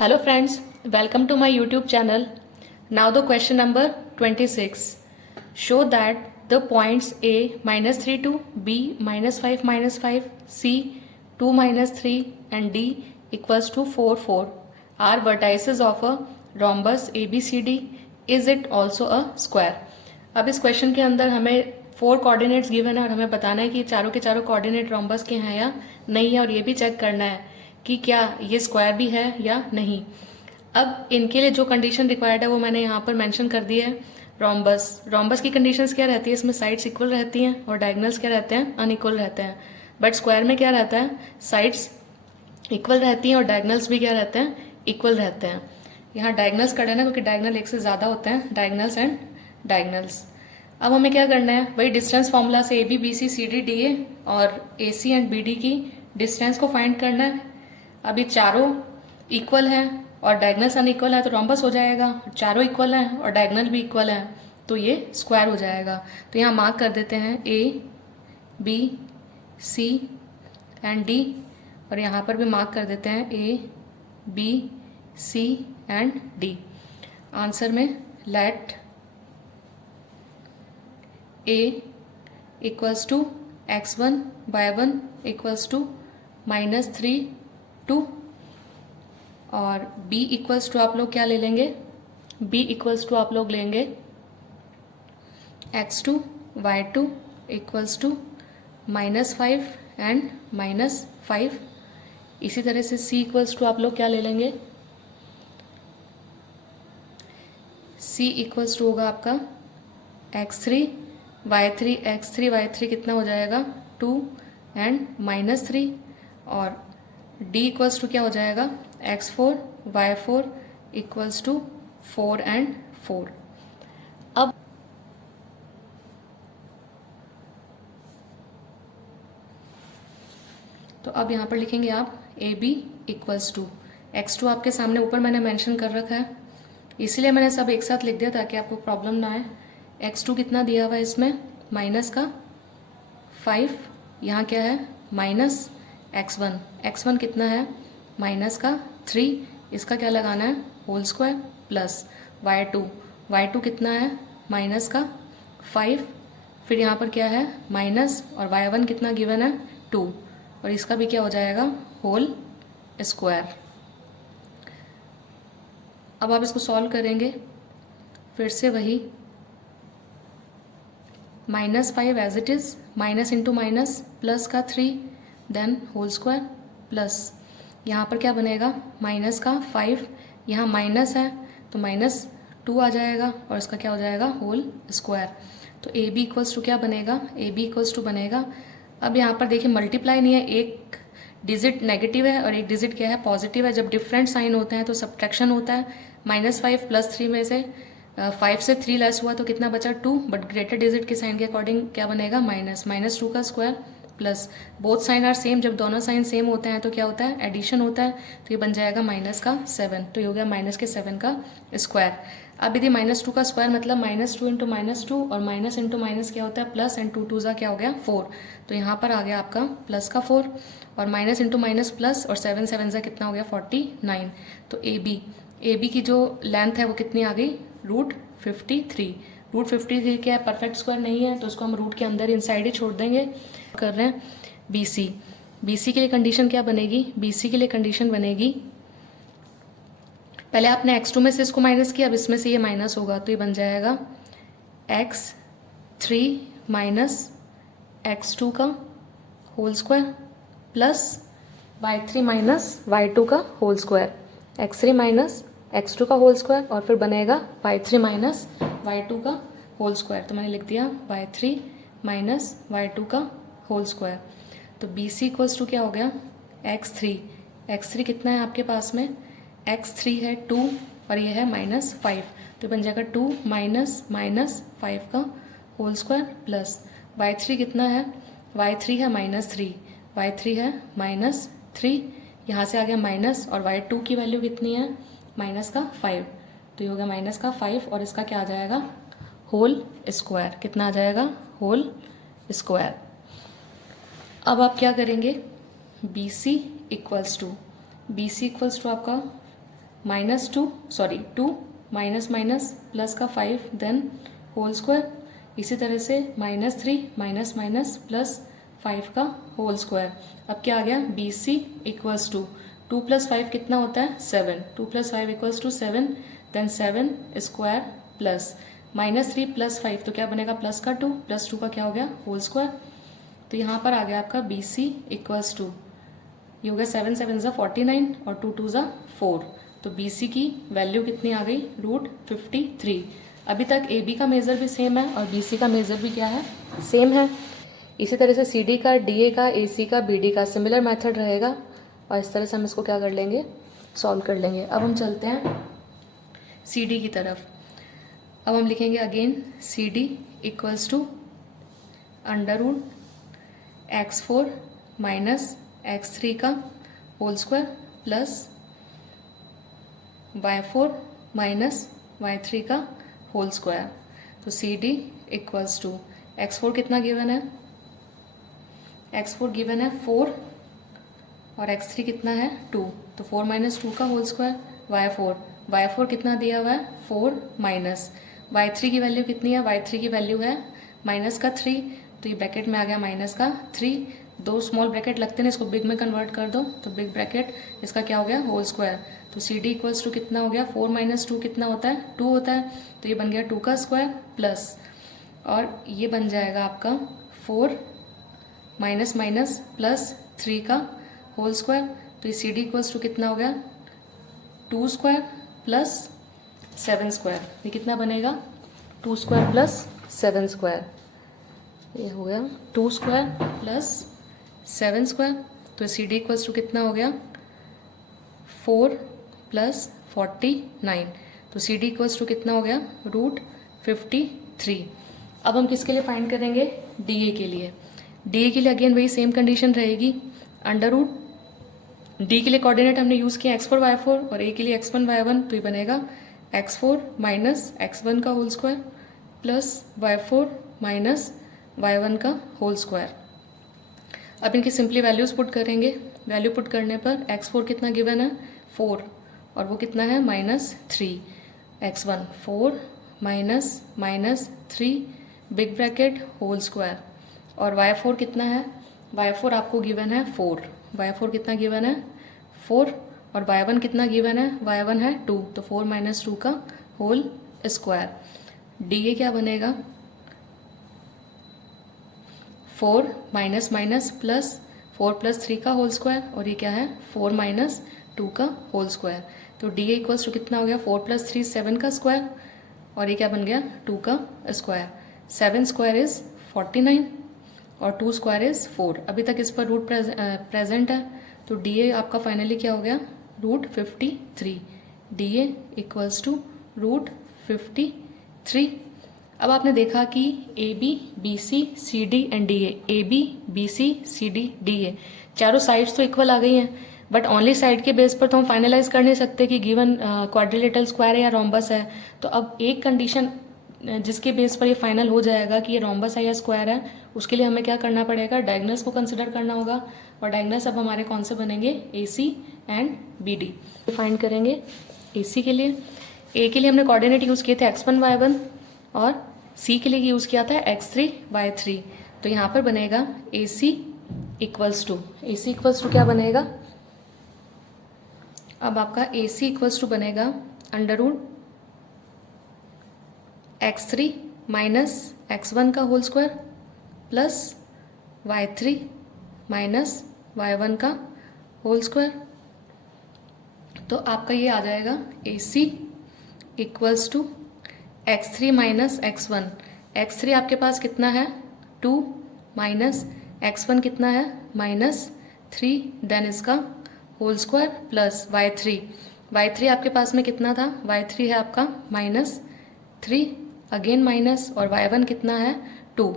Hello friends, welcome to my YouTube channel. Now the question number 26. Show that the points A minus 3 to B minus 5, C 2 minus 3 and D equals to 4 4 are vertices of a rhombus ABCD. Is it also a square? अब इस question के अंदर हमें 4 coordinates given है और हमें बताना है कि चारों के चारों कोऑर्डिनेट रोम्बस के हैं या नहीं है, और ये भी चेक करना है कि क्या ये स्क्वायर भी है या नहीं। अब इनके लिए जो कंडीशन रिक्वायर्ड है वो मैंने यहाँ पर मेंशन कर दी है। रोम्बस की कंडीशंस क्या रहती है, इसमें साइड्स इक्वल रहती हैं और डायगोनल्स क्या रहते हैं, अनइक्वल रहते हैं। बट स्क्वायर में क्या रहता है, साइड्स इक्वल रहती हैं और डायगोनल्स भी क्या रहते हैं, इक्वल रहते हैं। यहाँ डायगोनल्स कर ना, क्योंकि डायगोनल एक से ज़्यादा होते हैं, डायगोनल्स एंड डायगोनल्स। अब हमें क्या करना है, वही डिस्टेंस फॉर्मूला से AB BC CD DA और AC एंड BD की डिस्टेंस को फाइंड करना है। अभी चारों इक्वल हैं और डायगोनल्स अनइक्वल है तो रोम्बस हो जाएगा, चारों इक्वल हैं और डायगोनल भी इक्वल है तो ये स्क्वायर हो जाएगा। तो यहाँ मार्क कर देते हैं A B C and D, और यहाँ पर भी मार्क कर देते हैं A B C and D। Answer में let A equals to x1 y1 equals to -3 2 और B इक्वल्स टू आप लोग क्या ले लेंगे, B इक्वल्स टू आप लोग लेंगे x2 y2 equals to -5 and -5। इसी तरह से C इक्वल्स टू आप लोग क्या ले लेंगे, C इक्वल्स टू होगा आपका x3 y3 x3 y3 कितना हो जाएगा 2 एंड -3, और D इक्वल्स टू क्या हो जाएगा x4 y4 equals to 4 and 4। अब तो अब यहाँ पर लिखेंगे आप AB इक्वल्स टू x2 आपके सामने ऊपर मैंने मेंशन कर रखा है, इसीलिए मैंने सब एक साथ लिख दिया ताकि आपको प्रॉब्लम ना आए। x2 कितना दिया हुआ है इसमें, माइनस का 5, यहाँ क्या है माइनस x1 कितना है माइनस का 3, इसका क्या लगाना है होल स्क्वायर, प्लस y2 कितना है माइनस का 5, फिर यहाँ पर क्या है माइनस, और y1 कितना गिवन है 2, और इसका भी क्या हो जाएगा होल स्क्वायर। अब आप इसको सॉल्व करेंगे, फिर से वही -5 as it is, minus into minus, plus का 3 देन होल स्क्वायर, प्लस यहाँ पर क्या बनेगा माइनस का 5, यहाँ माइनस है तो -2 आ जाएगा और इसका क्या हो जाएगा होल स्क्वायर। तो AB इक्वल्स टू क्या बनेगा, AB इक्वल्स टू बनेगा, अब यहाँ पर देखिए मल्टीप्लाई नहीं है, एक डिजिट नेगेटिव है और एक डिजिट क्या है पॉजिटिव है। जब डिफरेंट साइन होते हैं तो सब्ट्रैक्शन होता है। -5 + 3 में से 5 से 3 लेस हुआ तो कितना बचा 2, बट ग्रेटर डिजिट के साइन के अकॉर्डिंग क्या बनेगा -2 का square, plus both sign are same, जब दोनों साइन सेम होते हैं तो क्या होता है एडिशन होता है, तो ये बन जाएगा -7, तो ये हो गया -7 का स्क्वायर। अब यदि -2 का स्क्वायर मतलब -2 इंटू -2, और माइनस इंटू माइनस क्या होता है प्लस, एंड 2 2 ज़ा क्या हो गया 4, तो यहाँ पर आ गया आपका प्लस का 4, और माइनस इंटू माइनस प्लस, और 7 7 ज़ा कितना हो गया 49। तो AB की जो लेंथ है वो कितनी आ गई √53। √53 क्या है, परफेक्ट स्क्वायर नहीं है तो उसको हम रूट के अंदर इनसाइड ही छोड़ देंगे। कर रहे हैं BC के लिए कंडीशन क्या बनेगी, BC के लिए कंडीशन बनेगी, पहले आपने x2 में से इसको माइनस किया, अब इसमें से ये माइनस होगा तो ये बन जाएगा x3 माइनस x2 का whole square, plus y3 minus y2 का whole square, x3 minus x2 का होल स्क्वायर, और फिर बनेगा y3 माइनस y2 का होल स्क्वायर। तो मैंने लिख दिया y3 माइनस y2 का होल स्क्वायर। तो BC इक्वल्स टू क्या हो गया x3 कितना है आपके पास में, x3 है 2 और ये है -5, तो बन जाएगा 2 माइनस 5 का होल स्क्वायर, प्लस y3 कितना है, y3 है -3, y3 है -3, यहाँ से आ गया माइनस, और y2 की वैल्यू कितनी है -5, तो ये हो गया -5, और इसका क्या आ जाएगा होल स्क्वायर, कितना आ जाएगा होल स्क्वायर। अब आप क्या करेंगे BC इक्वल्स टू आपका टू माइनस माइनस प्लस का 5 देन होल स्क्वायर। इसी तरह से -3 माइनस माइनस प्लस 5 का होल स्क्वायर। अब क्या आ गया, BC इक्वल्स टू 2 + 5 कितना होता है 7, 2 + 5 equals to 7 then 7 square plus -3 + 5 तो क्या बनेगा प्लस का 2 प्लस 2 का क्या हो गया होल स्क्वायर। तो यहाँ पर आ गया आपका BC इक्वल्स टू, ये हो गया 7 7 ज़ा 49 और 2 2 ज़ा 4। तो BC की वैल्यू कितनी आ गई √53। अभी तक AB का मेज़र भी सेम है और BC का मेज़र भी क्या है सेम है। इसी तरह से CD का, DA का, AC का, BD का सिमिलर मेथड रहेगा और इस तरह से हम इसको क्या कर लेंगे सॉल्व कर लेंगे। अब हम चलते हैं CD की तरफ। अब हम लिखेंगे again CD equals to √x4 minus x3 का whole square plus y4 minus y3 का होल स्क्वायर। तो CD इक्वल्स टू x4 कितना गिवन है, x4 गिवन है 4 और x3 कितना है 2, तो 4 माइनस 2 का होल स्क्वायर। y4 कितना दिया हुआ है 4 माइनस y3 की वैल्यू कितनी है, y3 की वैल्यू है माइनस का 3, तो ये ब्रैकेट में आ गया माइनस का 3। 2 स्मॉल ब्रैकेट लगते हैं, इसको बिग में कन्वर्ट कर दो तो बिग ब्रैकेट इसका क्या हो गया होल स्क्वायर। तो CD इक्वल्स टू कितना हो गया 4 माइनस 2 कितना होता है 2 होता है, तो ये बन गया 2 का स्क्वायर प्लस और ये बन जाएगा आपका 4 माइनस माइनस प्लस 3 का होल स्क्वायर। तो ये CD इक्वल्स टू कितना हो गया 2 स्क्वायर प्लस 7 स्क्वायर। ये कितना बनेगा 2 स्क्वायर प्लस 7 स्क्वायर, ये हो गया 2 स्क्वायर प्लस 7 स्क्वायर। तो CD इक्वल्स टू कितना हो गया 4 प्लस 49, तो CD इक्वल्स टू कितना हो गया √53। अब हम किसके लिए फाइंड करेंगे DA के लिए। DA के लिए अगेन वही सेम कंडीशन रहेगी, अंडर रूट D के लिए कोऑर्डिनेट हमने यूज़ किया x4 y4 और A के लिए x1 y1, तो ये बनेगा x4 माइनस x1 का whole square plus y4 minus y1 का होल स्क्वायर। अब इनकी सिंपली वैल्यूज़ पुट करेंगे। वैल्यू पुट करने पर x4 कितना गिवन है 4 और वो कितना है -3, x1 4 minus minus 3 big bracket whole square और y4 कितना है, y4 आपको गिवन है 4, y4 कितना गिवन है 4 और y1 कितना गिवन है, y1 है 2, तो 4 माइनस 2 का होल स्क्वायर। DA क्या बनेगा 4 माइनस माइनस प्लस 4 प्लस 3 का होल स्क्वायर और ये क्या है 4 माइनस 2 का होल स्क्वायर। तो DA इक्वल्स टू कितना हो गया 4 प्लस 3 7 का स्क्वायर और ये क्या बन गया 2 का स्क्वायर। 7 स्क्वायर इज़ 49 और 2 स्क्वायर इज़ 4। अभी तक इस पर रूट प्रेजेंट है, तो DA आपका फाइनली क्या हो गया √53। DA equals to √53। अब आपने देखा कि AB BC CD and DA, AB BC CD DA चारों साइड्स तो इक्वल आ गई हैं, बट ओनली साइड के बेस पर तो हम फाइनलाइज कर नहीं सकते कि गिवन क्वाड्रिलेटरल स्क्वायर है या रोम्बस है। तो अब एक कंडीशन जिसके बेस पर ये फाइनल हो जाएगा कि ये रोम्बस है या स्क्वायर है, उसके लिए हमें क्या करना पड़ेगा डायगोनल्स को कंसिडर करना होगा और डायगोनल्स अब हमारे कौन से बनेंगे AC एंड BD। फाइंड करेंगे AC के लिए। A के लिए हमने कोऑर्डिनेट यूज़ किए थे x1 y1 और C के लिए यूज़ किया था x3 y3। तो यहाँ पर बनेगा AC इक्वल्स टू क्या बनेगा, अब आपका AC इक्वल्स टू बनेगा under root x3 minus x1 का whole square plus y3 minus y1 का होल स्क्वायर। तो आपका ये आ जाएगा AC equals to x3 minus x1। x3 आपके पास कितना है 2 माइनस x1 कितना है -3 देन इसका होल स्क्वायर प्लस y3 आपके पास में कितना था, y3 है आपका -3 अगेन माइनस और y1 कितना है 2,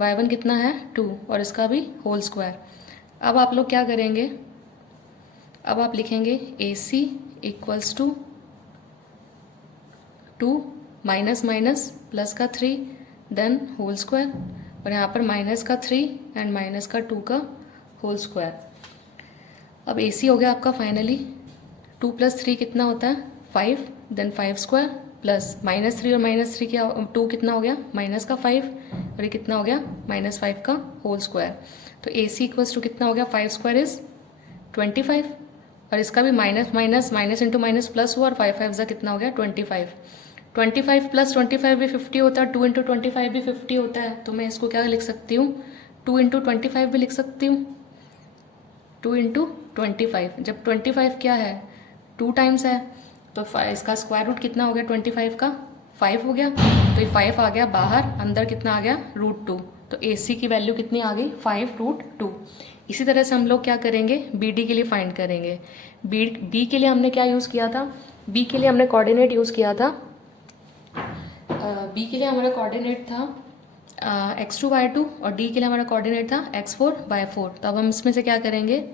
y1 कितना है 2 और इसका भी होल स्क्वायर। अब आप लोग क्या करेंगे, अब आप लिखेंगे AC equals to 2 minus minus plus का 3 देन होल स्क्वायर और यहाँ पर माइनस का 3 एंड माइनस का 2 का होल स्क्वायर। अब AC हो गया आपका फाइनली 2 + 3 कितना होता है 5, देन 5 स्क्वायर प्लस -3 और -3 क्या 2 कितना हो गया माइनस का 5 और ये कितना हो गया -5 का होल स्क्वायर। तो AC इक्वल्स टू कितना हो गया 5 स्क्वायर इज 25 और इसका भी माइनस इंटू माइनस प्लस हुआ और 5 5 ज़ा कितना हो गया 25। 25 + 25 भी 50 होता है, 2 × 25 भी 50 होता है। तो मैं इसको क्या लिख सकती हूँ 2 × 25 भी लिख सकती हूँ 2 × 25। जब 25 क्या है 2 टाइम्स है तो इसका स्क्वायर रूट कितना हो गया 25 का 5 हो गया। तो ये 5 आ गया बाहर, अंदर कितना आ गया √2। तो AC की वैल्यू कितनी आ गई 5√2। इसी तरह से हम लोग क्या करेंगे BD के लिए फाइंड करेंगे। B के लिए हमने क्या यूज़ किया था, B के लिए हमने कोऑर्डिनेट यूज़ किया था। B के लिए हमारा कोऑर्डिनेट था x2 y2 और D के लिए हमारा कोऑर्डिनेट था x4 y4। तो अब हम इसमें से क्या करेंगे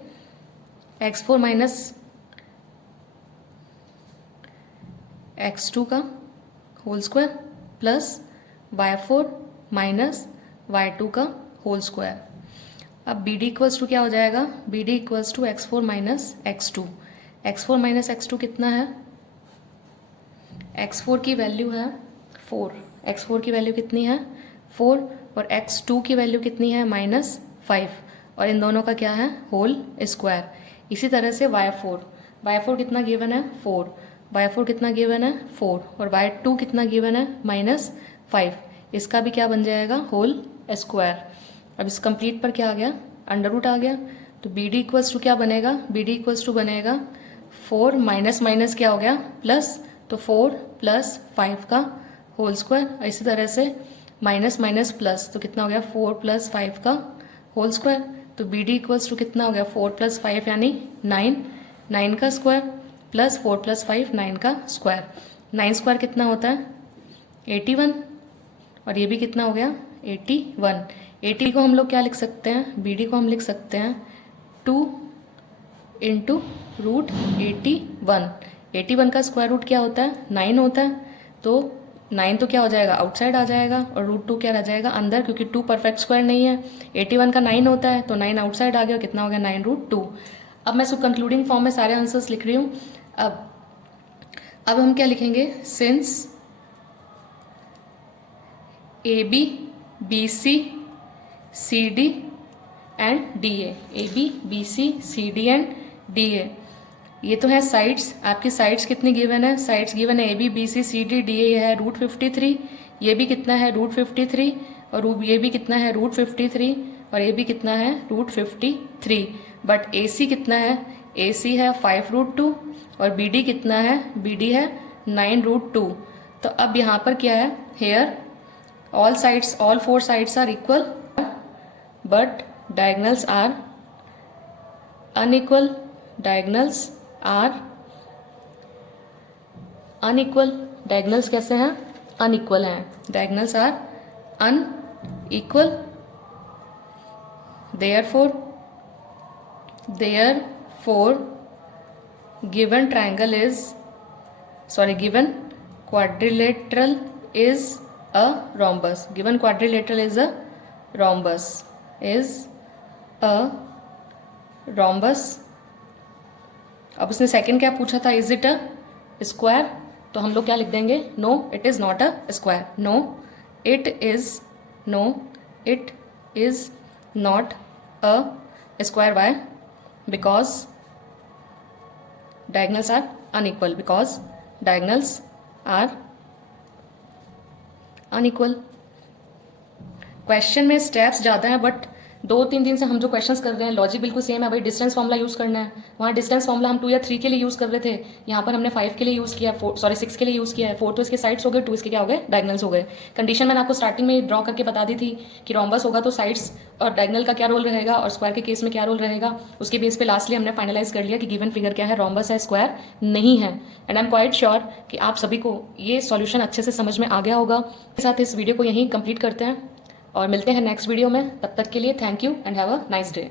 x4 माइनस x2 का whole square plus y4 minus y2 का होल स्क्वायर। अब BD इक्वल्स टू क्या हो जाएगा BD equals to x4 minus x2। x4 minus x2 कितना है x4 की वैल्यू है 4, x4 की वैल्यू कितनी है 4 और x2 की वैल्यू कितनी है -5 और इन दोनों का क्या है होल स्क्वायर। इसी तरह से y4 कितना गिवन है 4, y4 कितना गिवन है 4 और y2 कितना गिवन है -5। इसका भी क्या बन जाएगा होल स्क्वायर। अब इस कंप्लीट पर क्या आ गया √ आ गया। तो BD इक्वल्स टू क्या बनेगा BD इक्वल्स टू बनेगा 4 माइनस क्या हो गया प्लस, तो 4 + 5 का होल स्क्वायर। इसी तरह से माइनस प्लस तो कितना हो गया 4 + 5 का होल स्क्वायर। तो BD इक्वल्स टू कितना हो गया 4 + 5 यानी 9 का स्क्वायर प्लस 4 + 5 9 का स्क्वायर। 9 स्क्वायर कितना होता है 81 और ये भी कितना हो गया 81। 80 को हम लोग क्या लिख सकते हैं BD को हम लिख सकते हैं 2 × √81। 81 का स्क्वायर रूट क्या होता है 9 होता है। तो 9 तो क्या हो जाएगा आउटसाइड आ जाएगा और √2 क्या रह जाएगा अंदर, क्योंकि 2 परफेक्ट स्क्वायर नहीं है। 81 का 9 होता है तो 9 आउटसाइड आ गया, कितना हो गया 9√2। अब मैं इसको कंक्लूडिंग फॉर्म में सारे आंसर्स लिख रही हूँ। अब हम क्या लिखेंगे since AB BC CD and DA, AB BC CD and DA। ये तो है साइड्स, आपकी साइड्स कितनी गिवन है साइड्स गिवन है AB BC CD DA। ये है √53, ये भी कितना है √53 और ये भी कितना है √53 और ये भी कितना है √53। बट AC कितना है AC है 5√2 और BD कितना है BD है 9√2। तो अब यहाँ पर क्या है hair all 4 sides are equal but diagonals are unequal। diagonals are unequal। diagonals कैसे हैं unequal हैं। diagonals are unequal। therefore given quadrilateral is a rhombus। given quadrilateral is a rhombus। अब उसने सेकंड क्या पूछा था इज इट अ स्क्वायर, तो हम लोग क्या लिख देंगे no it is not a square. No it is not a square. Why because diagonals are unequal। Question में स्टेप्स ज़्यादा हैं बट 2-3 दिन से हम जो क्वेश्चंस कर रहे हैं लॉजिक बिल्कुल सेम है भाई। डिस्टेंस फॉर्मूला यूज़ करना है, वहाँ डिस्टेंस फॉर्मूला हम 2 या 3 के लिए यूज़ कर रहे थे, यहाँ पर हमने 5 के लिए यूज़ किया, 6 के लिए यूज़ किया है। 4 तो इसके साइड्स हो गए, 2 इसके क्या हो गए डायगनल्स हो गए। कंडीशन मैंने आपको स्टार्टिंग में ड्रॉ करके बता दी थी कि रोम्बस होगा तो साइड्स और डायगनल का क्या रोल रहेगा और स्क्वायर के केस में क्या रोल रहेगा। उसके बेस पे लास्टली हमने फाइनलाइज कर लिया कि गिवन फिगर क्या है रोम्बस है स्क्वायर नहीं है। And I am quite sure कि आप सभी को ये सॉल्यूशन अच्छे से समझ में आ गया होगा। इसके साथ इस वीडियो को यहीं कंप्लीट करते हैं और मिलते हैं नेक्स्ट वीडियो में। तब तक के लिए thank you and have a nice day.